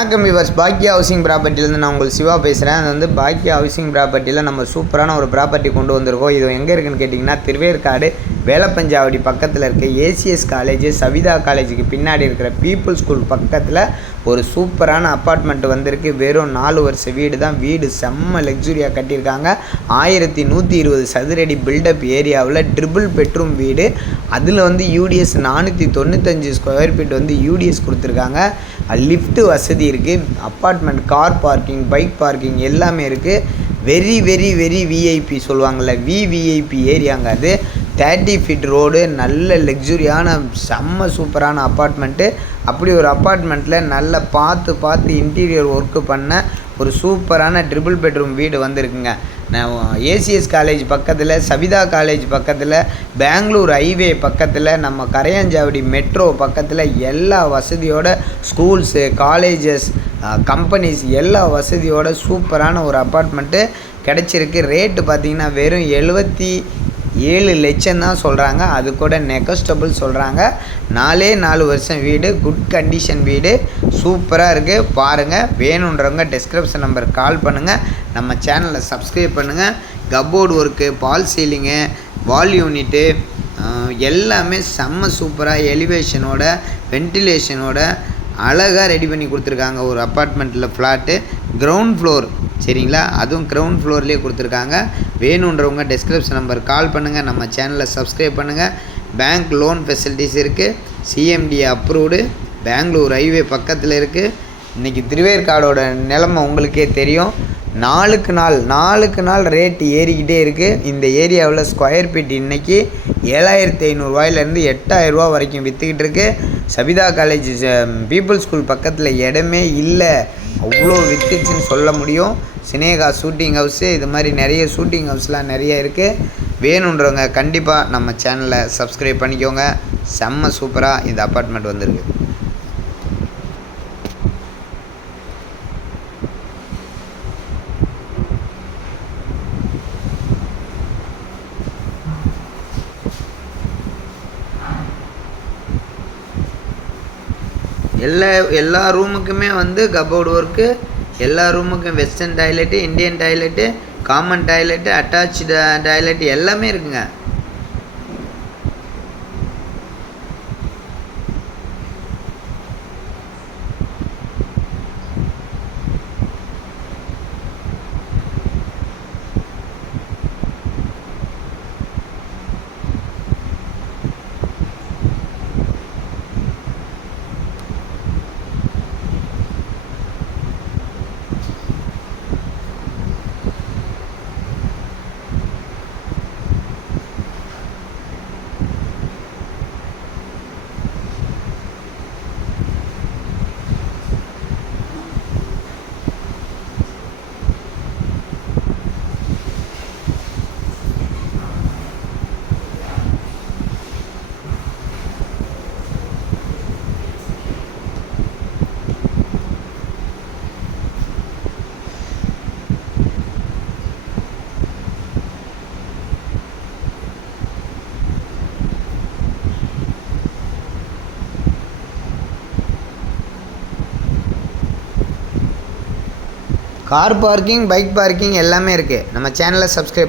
வணக்கம் விவர்ஸ், பாக்கியா ஹவுசிங் ப்ராப்பர்ட்டிலேருந்து நான் உங்களுக்கு சிவா பேசுகிறேன். அது வந்து பாக்கியா ஹவுசிங் ப்ராப்பர்ட்டியில் நம்ம சூப்பரான ஒரு ப்ராப்பர்ட்டி கொண்டு வந்திருக்கோம். இது எங்கே இருக்குதுன்னு கேட்டிங்கன்னா, திருவேற்காடு வேலப்பஞ்சாவடி பக்கத்தில் இருக்க ஏசிஎஸ் காலேஜ், சவிதா காலேஜுக்கு பின்னாடி இருக்கிற பீப்புள் ஸ்கூல் பக்கத்தில் ஒரு சூப்பரான அப்பார்ட்மெண்ட் வந்திருக்கு. வெறும் 4 வருஷ வீடு தான். வீடு செம்ம லக்ஸுரியாக கட்டியிருக்காங்க. 1120 சதுரடி பில்டப் ஏரியாவில் ட்ரிபிள் பெட்ரூம் வீடு. அதில் வந்து யூடிஎஸ் 495 ஸ்கொயர் ஃபீட் வந்து யூடிஎஸ் கொடுத்துருக்காங்க. லிஃப்ட்டு வசதி இருக்குது. Apartment, car parking, bike parking எல்லாமே இருக்குது. வெரி வெரி வெரி விஐபி சொல்லுவாங்கள்ல, விவிஐபி ஏரியாங்க அது. 30 ஃபீட் ரோடு, நல்ல லக்ஸுரியான செம்ம சூப்பரான அப்பார்ட்மெண்ட்டு. அப்படி ஒரு அப்பார்ட்மெண்ட்டில் நல்ல பார்த்து இன்டீரியர் ஒர்க்கு பண்ண ஒரு சூப்பரான ட்ரிபிள் பெட்ரூம் வீடு வந்திருக்குங்க. ஏசிஎஸ் காலேஜ் பக்கத்தில், சவிதா காலேஜ் பக்கத்தில், பெங்களூர் ஹைவே பக்கத்தில், நம்ம கரையாஞ்சாவடி மெட்ரோ பக்கத்தில் எல்லா வசதியோட ஸ்கூல்ஸு, காலேஜஸ், கம்பெனிஸ் எல்லா வசதியோட சூப்பரான ஒரு அப்பார்ட்மெண்ட்டு கிடச்சிருக்கு. ரேட்டு பார்த்திங்கன்னா வெறும் 77 லட்சம் தான் சொல்கிறாங்க. அது கூட நெகோஸ்டபிள் சொல்கிறாங்க. 4 வருஷம் வீடு, குட் கண்டிஷன் வீடு, சூப்பராக இருக்குது. பாருங்கள். வேணுன்றவங்க டிஸ்கிரிப்ஷன் நம்பர் கால் பண்ணுங்கள். நம்ம சேனலை சப்ஸ்கிரைப் பண்ணுங்கள். கப்போர்டு ஒர்க்கு, பால் சீலிங்கு, வால் யூனிட்டு எல்லாமே செம்ம சூப்பராக எலிவேஷனோட, வென்டிலேஷனோட அழகாக ரெடி பண்ணி கொடுத்துருக்காங்க. ஒரு அப்பார்ட்மெண்ட்டில் ஃப்ளாட்டு, கிரவுண்ட் ஃப்ளோர், சரிங்களா? அதுவும் கிரவுண்ட் ஃப்ளோர்லேயே கொடுத்துருக்காங்க. வேணுன்றவங்க டிஸ்கிரிப்ஷன் நம்பர் கால் பண்ணுங்கள். நம்ம சேனலை சப்ஸ்கிரைப் பண்ணுங்கள். பேங்க் லோன் ஃபெசிலிட்டிஸ் இருக்குது. சிஎம்டி அப்ரூவ்டு, பெங்களூர் ஹைவே பக்கத்தில் இருக்குது. இன்றைக்கி திருவேற்காடோட நிலைமை உங்களுக்கே தெரியும். நாளுக்கு நாள் ரேட்டு ஏறிக்கிட்டே இருக்குது. இந்த ஏரியாவில் ஸ்கொயர் ஃபீட் இன்றைக்கி 7500 8,000 வரைக்கும் விற்றுக்கிட்டு இருக்குது. சவிதா காலேஜ், பீப்புள் ஸ்கூல் பக்கத்தில் இடமே இல்லை, அவ்வளோ விற்றுச்சுன்னு சொல்ல முடியும். சினேகா ஷூட்டிங் ஹவுஸு, இது மாதிரி நிறைய ஷூட்டிங் ஹவுஸ்லாம் நிறைய இருக்குது. வேணுன்றவங்க கண்டிப்பாக நம்ம சேனலை சப்ஸ்கிரைப் பண்ணிக்கோங்க. செம்ம சூப்பராக இந்த அப்பார்ட்மெண்ட் வந்திருக்கு. எல்லா ரூமுக்குமே வந்து கப்போர்டு ஒர்க்கு, எல்லா ரூமுக்கும் western toilet, Indian toilet, common toilet, attach toilet எல்லாமே இருக்குங்க. கார் பார்க்கிங், பைக் பார்க்கிங் எல்லாமே இருக்குது. நம்ம சேனலை சப்ஸ்கிரைப்